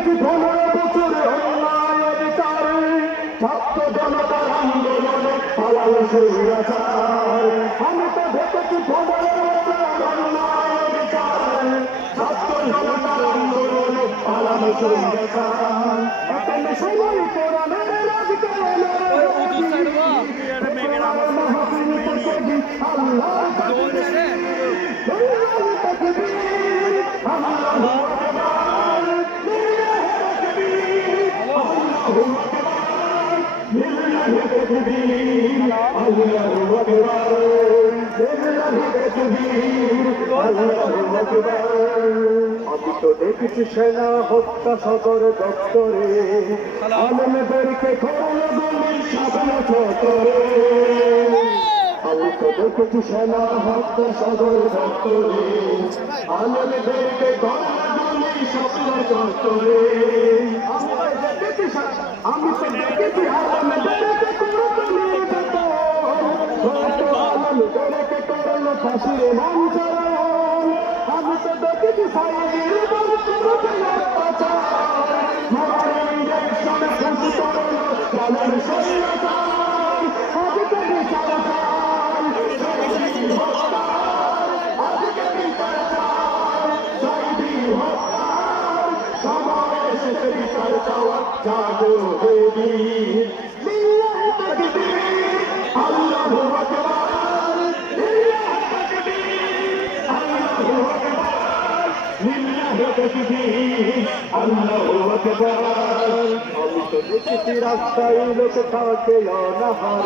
দেখেছি 15 বছরে অন্যায় বিচারে ছাত্র জনতার আন্দোলনে পালালো স্বৈরাচার। আমি তো দেখেছি 15 বছরে অন্যায় বিচারে ছাত্র জনতার আন্দোলনে পালালো স্বৈরাচার। এখন সময় কোরআনের রাজকারণে আমি তো দেখেছি সেনা হত্যা সদর দপ্তরে আলমদেরকে করল গুলি শাসন চত্বরে। আমি তো দেখেছি সেনা হত্যা সদর দপ্তরে আলমদেরকে করল গুলি শাসন চত্বরে। আমি তো দেখেছি আলমদেরকে করল নির্যাতন আলমদেরকে করল ফাঁসির মঞ্চায়ন। আমি তো দেখেছি সাইদের বড় করতে অত্যাচার মারে ইঞ্জেকশনে খুশি করল কালের সৈন্যতার। আজকে বিচার চাই আজকে বিচার চাই সাইদি হত্যার সময় এসেছে বিচার চাওয়া জাগো দেবী লিল্লাহি তাকবীর আল্লাহু আকবার লিল্লাহি তাকবীর আল্লাহু আকবার লিল্লাহি তাকবীর আল্লাহু আকবার। আমি তো দেখেছি রাস্তায় লোক থাকে অনাহার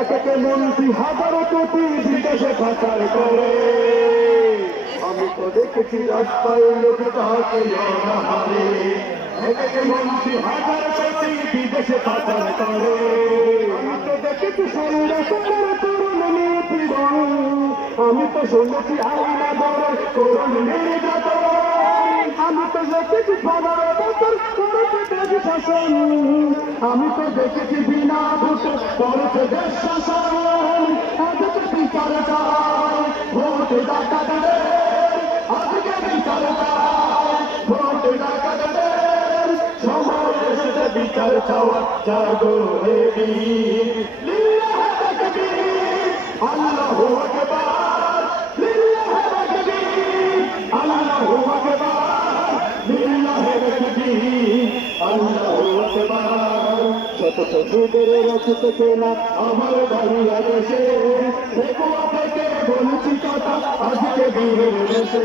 এক এক মন্ত্রী হাজার কোটি বিদেশে পাচার করে। আমি তো দেখেছি রাস্তায় লোক থাকে অনাহারে এক এক মন্ত্রী হাজার কোটি বিদেশে পাচার করে। আমি তো দেখেছি সৈরাচারের তরুণ নিপীড়ন আমি তো শুনেছি আইনা বড় করুণ নির্যাতন। আমি তো দেখেছি 15 বছর করেছে দেশ শাসন আমি তো দেখেছি বিনা ভোটে করেছে দেশ শাসন। আজকে বিচার চাই ভোট ডাকাতদের আজকে বিচার চাই ভোট ডাকাতদের সময় এসেছে বিচার চাওয়া জাগো হে বীর লিল্লাহি তাকবীর আল্লাহু আকবার লিল্লাহি তাকবীর আল্লাহু আকবার লিল্লাহি তাকবীর আল্লাহু আকবার। শত শহীদের রচিত কেনা আমার বাংলাদেশে দেখুয়া থেকে বলছি কথা আজকে বীরের দেশে।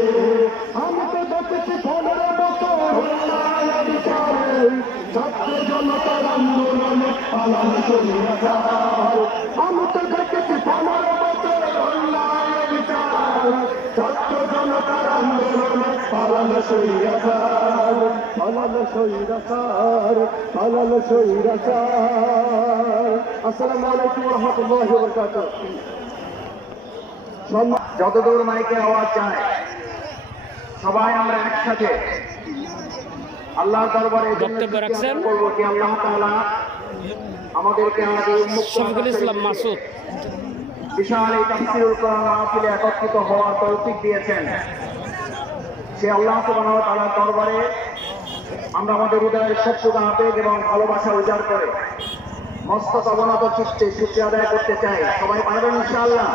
আমি তো দেখেছি 15 বছর অন্যায় বিচারে ছাত্র জনতার আন্দোলনে পালালো স্বৈরাচার। আমি তো দেখেছি 15 বছর অন্যায় বিচার ছাত্র জনতার আন্দোলনে পালালো স্বৈরাচার পালালো স্বৈরাচার পালালো স্বৈরাচার। আসসালামু আলাইকুম ওয়া রাহমাতুল্লাহি ওয়া বারাকাতুহু। যতদূর মাইকের আওয়াজ যায় সবাই আমরা একসাথে আল্লাহর দরবারে বক্তব্য রাখছেন করবো কি আল্লাহ তাআলা আমাদেরকে আমাদের শফিকুল ইসলাম মাসুদ বিশাল এই তাফসীরুল কোরআন মাহফিলে একত্রিত হওয়ার তৌফিক দিয়েছেন। সে আল্লাহ সুবহানাহু ওয়া তাআলার দরবারে আমরা আমাদের হৃদয়ের সত্যতা আবেগ এবং ভালোবাসা উজাড় করে মস্তক অবনত চিত্তে শুকরিয়া আদায় করতে চাই। সবাই পারবেন ইনশাআল্লাহ?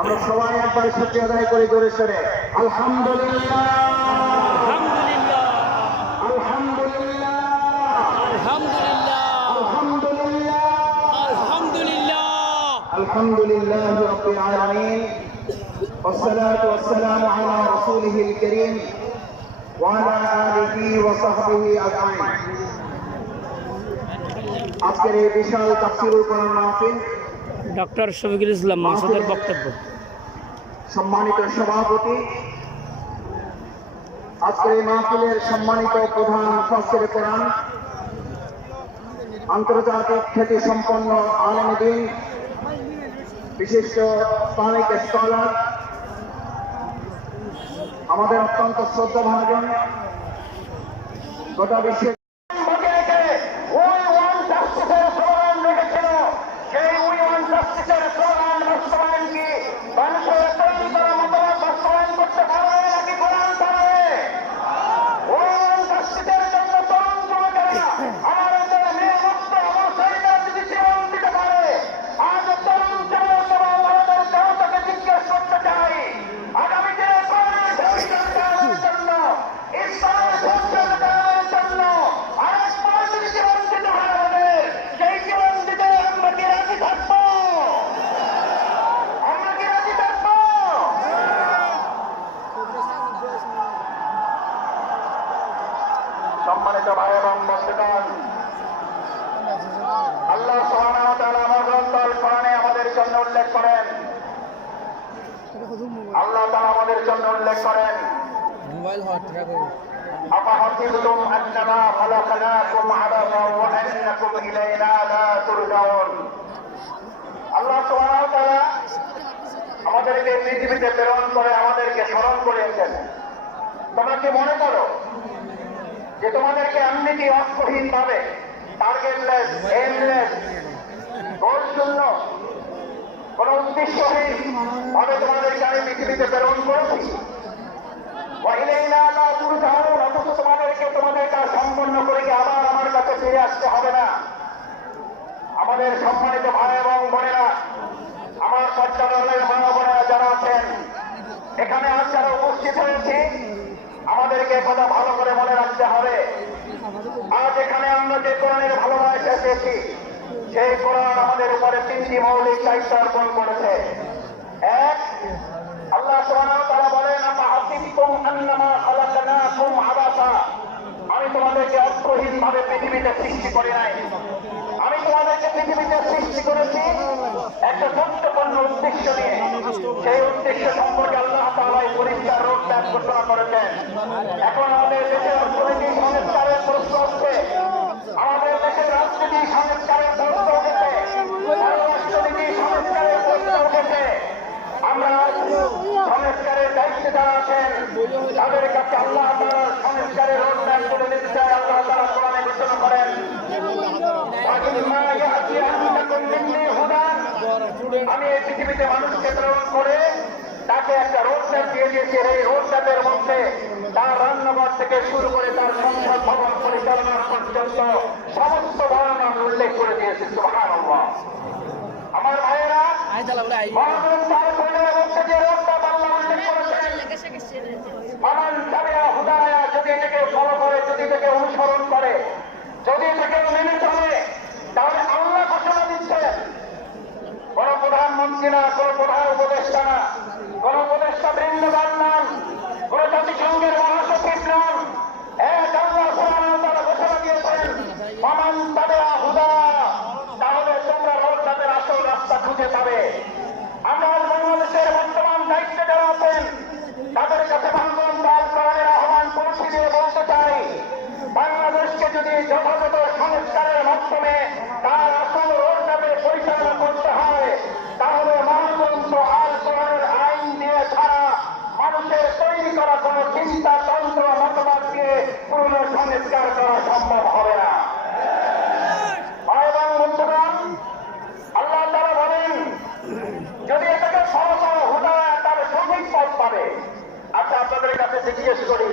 আমরা সবাই একবার শুকরিয়া আদায় করে জোরে সরে আলহামদুলিল্লাহ আলহামদুলিল্লাহ আলহামদুলিল্লাহ আলহামদুলিল্লাহ আলহামদুলিল্লাহ আলহামদুলিল্লাহ রাব্বিল আলামিন والصلاة والسلام على رسوله الكريم وعلى آله وصحبه أجمعين। আজকের এই বিশাল তাফসীরুল কোরআন মাহফিল ডক্টর শফিকুল ইসলাম মাসুদের বক্তব্য। সম্মানিত সভাপতি, আজকের এই মাহফিলের সম্মানিত প্রধান মুফাসসির কোরআন, আন্তর্জাতিক খ্যাতি সম্পন্ন আলেম দ্বীন, বিশিষ্ট ইসলামিক স্কলার, আমাদের অত্যন্ত শ্রদ্ধাভাজন গোটা বিশ্বের মানুষের সম্মানিত ভাই এবং বন্ধুগণ, আল্লাহ সুবহানাহু ওয়া তাআলা আমার গ্রন্থ আল কোরআনে আমাদের জন্য উল্লেখ করেন, আল্লাহ তাআলা আমাদের জন্য উল্লেখ করেন, আফাহাসিবতুম আন্নামা খালাকনাকুম আবাসান ওয়া আন্নাকুম ইলাইনা লা তুরজাউন। আল্লাহ সুবহানাহু ওয়া তাআলা আমাদেরকে পৃথিবীতে প্রেরণ করে আমাদেরকে স্মরণ করিয়েছেন। তোমরা কি মনে করো যে তোমাদেরকে এমনি কি অর্থহীন ভাবে, টার্গেটলেস, এমলেস, গোল শূন্য, কোন উদ্দেশ্যহীন ভাবে তোমাদেরকে আমি পৃথিবীতে প্রেরণ করেছি? অথচ তোমাদেরকে তোমাদের কাজ সম্পন্ন করে কি আবার আমার কাছে ফিরে আসতে হবে না? আমাদের সম্মানিত ভাই এবং বোনেরা, আমার পর্যালোচনের মা বোনেরা যারা আছেন এখানে আজ যারা উপস্থিত হয়েছি, আমাদেরকে কথা ভালো করে মনে রাখতে হবে। আজ এখানে আমরা যে কোরআনের ভালোবাসা পেয়েছি, সেই কোরআন আমাদের উপরে তিনটি মৌলিক দায়িত্ব অর্পণ করেছে। এক, আল্লাহ সুবহানাহু ওয়া তাআলা বলেন, আফাহাসিবতুম আন্নামা খালাকনাকুম আবাসা, আমি তোমাদেরকে অর্থহীন ভাবে পৃথিবীতে সৃষ্টি করি নাই। আমি তোমাদেরকে পৃথিবীতে সৃষ্টি করেছি একটা গুরুত্বপূর্ণ উদ্দেশ্য নিয়ে। সেই উদ্দেশ্য সম্পর্কে আল্লাহ তাআলা পরিষ্কার রোডম্যাপ ঘোষণা করেছেন। এখন আমাদের দেশের অর্থনৈতিক সংস্কারের প্রশ্ন হচ্ছে, আমাদের দেশের রাজনীতি সংস্কারের প্রশ্ন উঠেছে, রাষ্ট্রনীতি সংস্কারের প্রশ্ন উঠেছে। আমরা সংস্কারের দায়িত্বে যারা আছেন তাদের কাছে আল্লাহ তাআলা সংস্কারের রোডম্যাপ তুলে দিতে চায়। আল্লাহ তাআলা কোরআনে ঘোষণা করেন, আমি এই পৃথিবীতে মানুষকে প্রেরণ করে তাকে একটা রোডম্যাপ দিয়ে দিয়েছি। এই রোডম্যাপের মধ্যে তার রান্নাঘর থেকে শুরু করে তার সংসদ ভবন পরিচালনা পর্যন্ত সমস্ত ধরনের উল্লেখ করে দিয়েছে। সুবহানাল্লাহ। আমার ভাইয়েরা, মহাগ্রন্থ আল কোরআনের মধ্যে যে রোডম্যাপ আল্লাহ উল্লেখ করেছেন, মান তাবিআ হুদায়া, যদি এটাকে ফলো করে, যদি এটাকে অনুসরণ করে, যদি এটাকে মেনে চলে, তাহলে আল্লাহ ঘোষণা দিচ্ছেন, কোন প্রধানমন্ত্রী না, কোন প্রধান উপদেষ্টা না, কোন উপদেষ্টা বৃন্দবান নন, কোন জাতিসংঘের মহাসচিব নন, এক আল্লাহ সুবহানাহু ওয়া তাআলা ঘোষণা দিয়েছেন, মান তাবিআ হুদায়া, তাহলে তোমরা রোডম্যাপের আসল রাস্তা খুঁজে পাবে। আমরা বাংলাদেশের বর্তমান দায়িত্বে যারা আছেন তাদের কাছে বাংলাদেশ আল কোরআনের আহ্বান পৌঁছে দিয়ে বলতে চাই, বাংলাদেশকে যদি যথাযথ সংস্কারের মাধ্যমে তার আসল রোডম্যাপে পরিচালনা করতে হয়, তাহলে মহাগ্রন্থ আল কোরআনের আইন দিয়ে ছাড়া মানুষের তৈরি করা কোন চিন্তা তন্ত্র মতবাদ দিয়ে পূর্ণ সংস্কার করা সম্ভব হবে না। এবং বন্ধুগণ, আল্লাহ তাআলা বলেন, যদি এটাকে ফলো করো হুদায়া, তার সঠিক পথ পাবে। আচ্ছা, আপনাদের কাছে জিজ্ঞেস করি,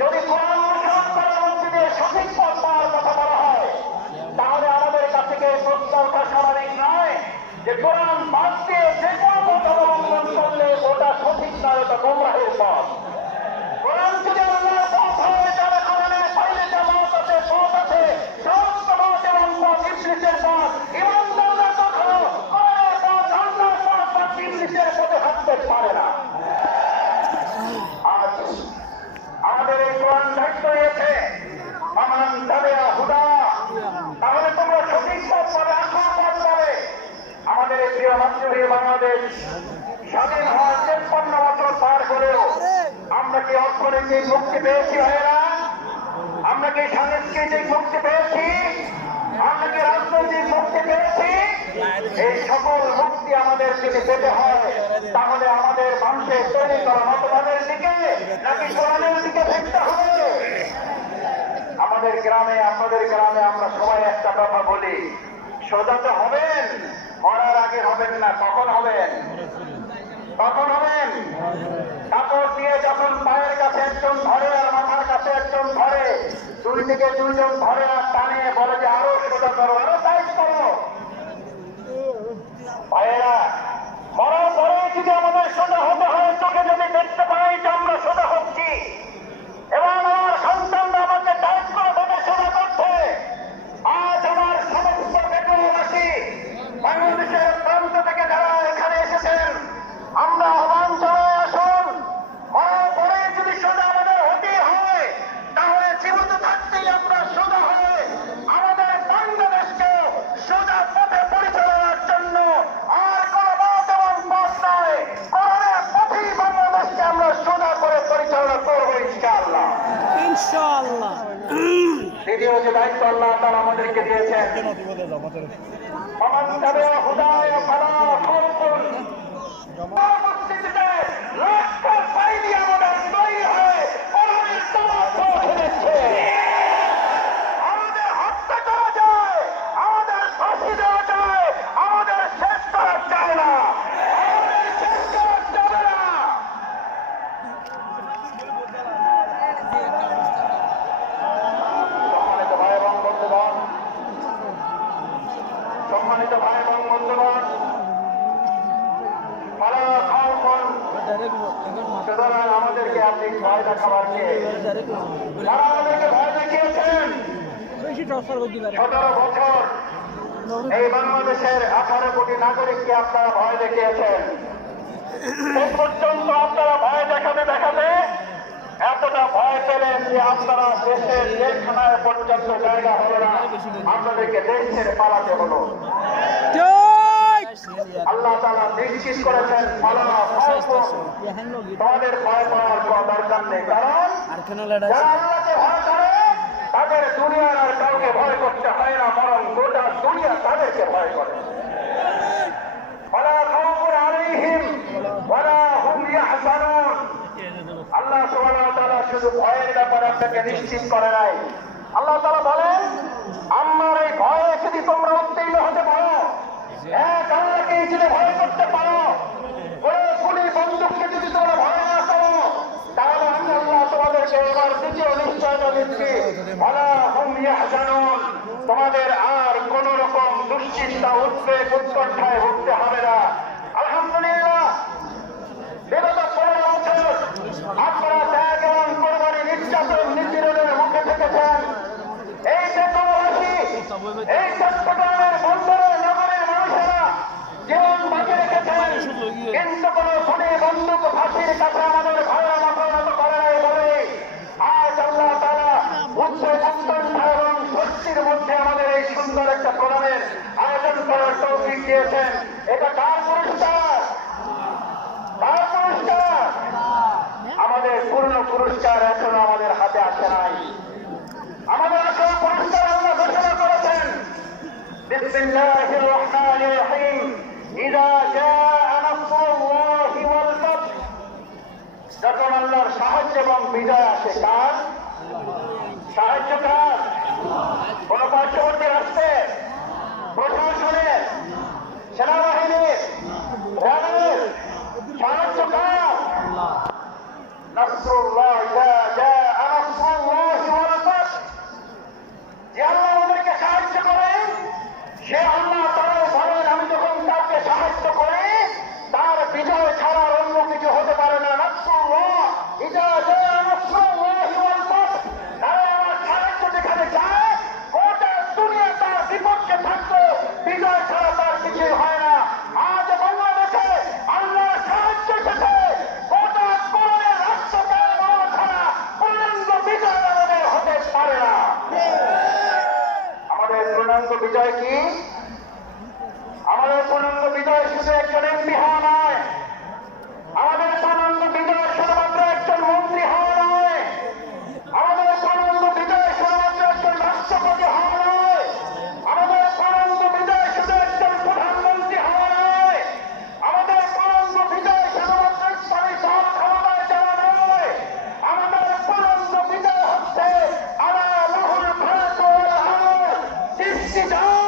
যদি কোরআন অনুসরণ করার মধ্যে দিয়ে সঠিক পথ পাওয়ার কথা বলা হয়, তাহলে আমাদের কাছে কি প্রশ্ন ওঠা স্বাভাবিক নয় যে কোরআন বাদ দিয়ে যে কোনো পথ অবলম্বন করলে ওটা সঠিক নয়, ওটা গোমরাহের পথ? কোরআন যদি আল্লাহর পথ হয়, তাহলে কোরআনের বাইরে যে মত আছে, পথ আছে, সমস্ত মত এবং পথ ইবলীসের পথ। ইমানদাররা কখনো কোরআনের পথ, আল্লাহর পথ বা ইবলীসের পথে হাঁটতে পারে না। আজ আমাদের এই কোরআন দায়িত্ব নিয়েছে, মান তাবিআ হুদা, তাহলে তোমরা সঠিক পথ পাবে, আসল পথ পাবে। আমাদের এই প্রিয় মাতৃভূমি বাংলাদেশ স্বাধীন হওয়ার 53 বছর পার করেও আমরা কি অর্থনৈতিক মুক্তি পেয়েছি ভাইয়েরা? আমরা কি সাংস্কৃতিক মুক্তি পেয়েছি? আমরা কি রাজনৈতিক মুক্তি পেয়েছি? এই সকল মুক্তি আমাদের যদি পেতে হয়, তাহলে আমাদের মানুষের তৈরি করা মতবাদের দিকে নাকি কোরআনের দিকে ফিরতে হবে? আমাদের গ্রামে, আপনাদের গ্রামে আমরা সবাই একটা কথা বলি, সোজা তো হবেন, মরার আগে হবেন না। কখন হবেন? কখন হবেন? কাপড় দিয়ে যখন পায়ের কাছে একজন ধরে আর মাথার কাছে একজন ধরে, দুই দিকে দুইজন ধরে আর টানে বলে যে আরো সোজা করো, আরো টাইট করো। ভাইয়েরা, মরার পরে যদি আমাদের সোজা হতে হয়, চোখে যদি দেখতে পাই যে আমরা সোজা হচ্ছি এবং আমার সন্তানরা আমাকে টাইট করে ধরে সোজা করছে, আজ আমার সমস্ত বেকুবাসী বাংলাদেশের প্রান্ত থেকে যারা এখানে এসেছেন, আমরা আহ্বান জানাই, আসুন, মরার পরে যদি সোজা আমাদের হতে হয়, তাহলে জীবিত থাকতে দ্বিতীয় যে দায়িত্ব আল্লাহ তাআলা আমাদেরকে দিয়েছেন, ফামান তাবিআ হুদায়া ফালা খাউফুন, মসজিদে লক্ষ বাইনি আমাদের তৈরি হয়ে কোরআনের দাওয়াত পৌঁছে দিচ্ছে। আমাদের হত্যা করা যায়, আমাদের ফাঁসি দেওয়া যায়, আমাদের শেষ করা যায় না, আমাদের শেষ করা যাবে না। সম্মানিত ভাই এবং বন্ধুগণ, ফালা খাউফুন, সুতরাং আমাদেরকে আপনি ভয় দেখাবার কে? যারা আমাদেরকে ভয় দেখিয়েছেন 17 বছর এই বাংলাদেশের 18 কোটি নাগরিককে আপনারা ভয় দেখিয়েছেন। শেষ পর্যন্ত আপনারা ভয় দেখাতে দেখাতে এতটা ভয় পেলেন যে আপনারা দেশের জেলখানায় পর্যন্ত জায়গা হলো না, আপনাদেরকে দেশ ছেড়ে পালাতে হলো। আল্লাহ তাআলা নিশ্চিত করেছেন, ফালা খাউফুন, তোমাদের ভয় পাওয়ার কোনো দরকার নেই, কারণ যারা আল্লাহকে ভয় করে তাদের দুনিয়ার আর কাউকে ভয় করতে হয় না, বরং গোটা দুনিয়া তাদেরকে ভয় করে। ফালা খাউফুন আলাইহিম ওয়ালা হুম ইয়াহজানুন। আল্লাহ সুবহানাহু ওয়া তাআলা শুধু ভয়ের ব্যাপারে আপনাকে নিশ্চিত করে নাই, আল্লাহ তাআলা বলেন আমার এই ভয়ে যদি তোমরা উত্তীর্ণ হতে পারো, এক আল্লাহকে যদি ভয় করতে পারো, গুলি বন্দুককে যদি তোমরা ভয় না করো, তাহলে আমি আল্লাহ তোমাদেরকে এবার দ্বিতীয় নিশ্চয়তা দিচ্ছি, ওয়ালা হুম ইয়াহজানুন, তোমাদের আর কোন রকম দুশ্চিন্তা উদ্বেগ উৎকণ্ঠায় ভুগতে হবে না। আলহামদুলিল্লাহ, বিগত 15 বছর আপনারা ত্যাগ এবং কোরবানি নির্যাতন নিপীড়নের মুখে থেকেছেন। এই দেশবাসী, এই চট্টগ্রামের বন্দরের নগরের মানুষেরা জীবন বাঁচিয়ে রেখেছেন, কিন্তু কোন গুলি বন্দুক ফাঁসির কাছে আমাদের ভয়ের মাথা নত করে নাই বলে আজ আল্লাহ তাআলা উদ্বেগ উৎকণ্ঠা এবং স্বস্তির মধ্যে আমাদের এই সুন্দর একটা প্রোগ্রামের আয়োজন করার তৌফিক দিয়েছেন। এটা কার পুরস্কার? কার পুরস্কার? আমাদের পূর্ণ পুরস্কার এখনো আমাদের হাতে আসে নাই। আমাদের আসল পুরস্কার আল্লাহ ঘোষণা করেছেন, বিসমিল্লাহির রহমানির রহিম, ইযা জাআ নাসরুল্লাহি ওয়াল ফাতহ, যখন আল্লাহর সাহায্য এবং বিজয় আসে। কার সাহায্য? কার? কোন পার্শ্ববর্তী রাষ্ট্রের, প্রশাসনের, সেনাবাহিনীর, র্যাবের সাহায্য? কার? নাসরুল্লাহ, ইযা জাআ নাসরুল্লাহি ওয়াল ফাতহ, যে আল্লাহ আমাদেরকে সাহায্য করেন সে আল্লাহ তাআলা বলেন, আমি যখন তাকে সাহায্য করি তার বিজয় ছাড়া অন্য কিছু হতে পারে না। নাসরুল্লাহ, ইযা জাআ নাসরুল্লাহি ওয়াল ফাতহ, তারা আমার সাহায্য যেখানে যায় গোটা দুনিয়া তার বিপক্ষে থাকতো, বিজয় ছাড়া তার কিছুই হয় না। আজ বাংলাদেশে আল্লাহর সাহায্য এসেছে, গোটা কোরআনের রাষ্ট্রকে ছাড়া পূর্ণাঙ্গ বিজয় আমাদের হতে পারে না। আমাদের পূর্ণাঙ্গ বিজয় কি? আমাদের পূর্ণাঙ্গ বিজয় শুধু একজন এমপি হওয়া নয়, আমাদের পূর্ণাঙ্গ বিজয় শুধুমাত্র একজন মন্ত্রী হওয়া নয়, আমাদের পূর্ণাঙ্গ বিজয় শুধুমাত্র একজন রাষ্ট্রপতি হওয়া নয়, আমাদের পূর্ণাঙ্গ বিজয় শুধু একজন প্রধানমন্ত্রী হওয়া নয়, আমাদের পূর্ণাঙ্গ বিজয় শুধুমাত্র ইসলামী দল ক্ষমতায় যাওয়া নয়, আমাদের পূর্ণাঙ্গ বিজয় হচ্ছে আলা লাহুল খালকু ওয়াল আমর, সৃষ্টিজাত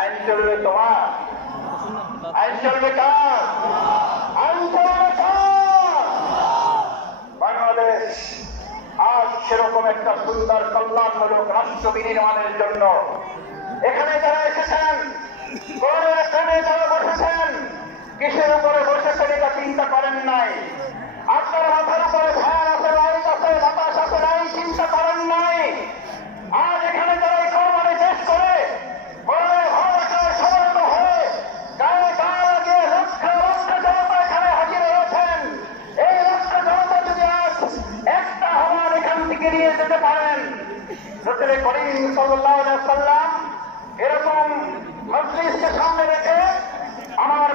আইন চলবে তোমার, আইন চলবে কার? আইন চলবে কার? বাংলাদেশ আজ সেরকম একটা সুন্দর কল্যাণমূলক রাষ্ট্র বিনির্মাণের জন্য এখানে যারা এসেছেন, কোরআনের প্রেমে যারা বসেছেন, কিসের উপরে বসেছেন এটা চিন্তা করেন নাই। আপনার মাথার উপরে ফ্যান আছে, লাইট আছে, বাতাস আছে, নাই চিন্তা করেন নাই। আজ এখানে যারা এই কোরবানি পেশ করে কোরআনের ভালোবাসায় সমবেত হয়ে গায়ে গা লাগিয়ে লক্ষ লক্ষ জনতা এখানে হাজির হয়েছেন, এই লক্ষ জনতা যদি আজ একটা হওয়ার এখান থেকে নিয়ে যেতে পারেন, রাসূল করিম সাল্লাল্লাহু আলাইহি ওয়াসাল্লাম এরকম মজলিসকে সামনে রেখে আমার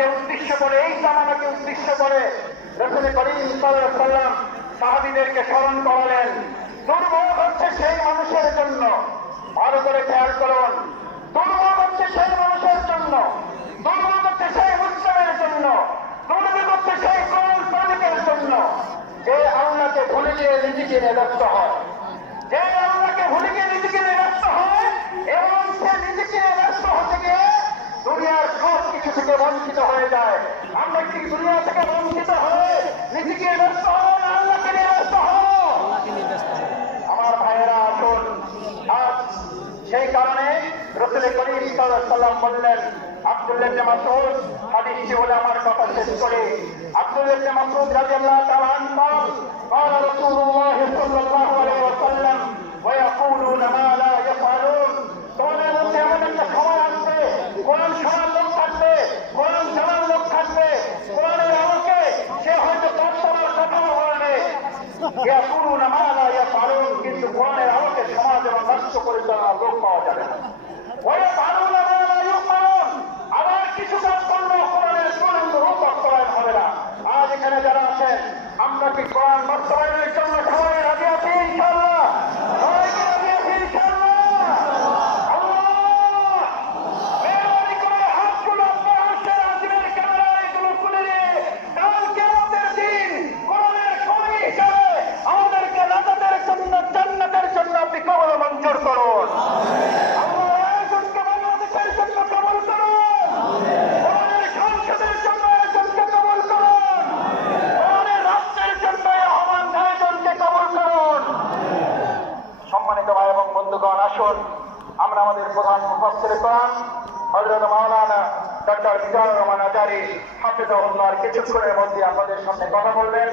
যুগকে উদ্দেশ্য করে, এই জামানাকে উদ্দেশ্য করে রাসূল করিম সাল্লাল্লাহু আলাইহি ওয়াসাল্লাম সাহাবীদেরকে স্মরণ করালেন। দুর্ভোগ হচ্ছে সেই মানুষের জন্য, ভালো করে খেয়াল করুন, দুর্ভোগ হচ্ছে সেই মানুষের জন্য, দুর্ভোগ হচ্ছে সেই মুসলিমের জন্য, দুর্ভোগ হচ্ছে সেই কোরআন প্রেমিকের জন্য, যে আল্লাহকে ভুলে গিয়ে নিজেকে নিয়ে ব্যস্ত হয়, যে আল্লাহকে ভুলে গিয়ে নিজেকে নিয়ে ব্যস্ত হয় এবং সে নিজেকে নিয়ে ব্যস্ত হতে গিয়ে দুনিয়ার সব কিছু থেকে বঞ্চিত হয়ে যায়। আমরা কি দুনিয়া থেকে বঞ্চিত হয়ে নিজেকে নিয়ে ব্যস্ত হব না আল্লাহকে নিয়ে ব্যস্ত হব? আমার ভাইয়েরা আসুন, আজ সেই কারণে রাসূল করিম সাল্লাল্লাহু আলাইহি ওয়াসাল্লাম বললেন, আব্দুল্লাহ ইবনে মাসউদ হাদিসটি বলে আমার কথা শেষ করে, আব্দুল্লাহ ইবনে মাসউদ রাদিয়াল্লাহু তাআলা আনহু قال رسول الله صلى الله عليه وسلم ويقولون ما لا يفعلون। তোমাদের মধ্যে এমন একটা সময় আসবে, কোরআন শোনার লোক থাকবে, কোরআন জানার লোক থাকবে, কোরআনের আলোকে সে হয়তো তত্ত্বর কথাও বলবে, ইয়াকুলুনা মা লা ইয়াফআলুন, কিন্তু কোরআনের আলোকে সমাজ এবং রাষ্ট্র পরিচালনার লোক পাওয়া যাবে না। ওয়ায়াফআলুনা মা লা ইউফআলুন, আবার কিছু কাজ করলে কোরআনের চূড়ান্ত রূপ বাস্তবায়ন হবে না। আজ এখানে যারা আছেন, আমরা কি কোরআন বাস্তবায়নের জন্য সবাই রাজি আছি ইনশাআল্লাহ? সবাই কি রাজি আছি ইনশাআল্লাহ? আল্লাহ মেহরবানি করে হাতগুলো আপনার আরশের আজিমের ক্যামেরায় এগুলো তুলে নিয়ে কাল কিয়ামতের দিন কোরআনের কর্মী হিসেবে আমাদেরকে নাজাতের জন্য, জান্নাতের জন্য আপনি কবুল মঞ্জুর করুন। আল্লাহ একজনকে বাংলাদেশের জন্য কবুল করুন, কোরআনের সংসদের জন্য একজনকে কবুল করুন, কোরআনের রাষ্ট্রের জন্য আহ্বান একজনকে কবুল করুন। সম্মানিত ভাই এবং বন্ধুগণ, আসুন আমরা আমাদের প্রধান মুফাসসির কোরআন হযরত মাওলানা ডক্টর মিজানুর রহমান আজারী হাফিজাহুল্লাহর কিছুক্ষণের মধ্যে আপনাদের সামনে কথা বলবেন।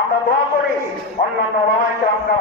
আমরা দোয়া করি অন্যান্য ওলামায়ে কেরামরা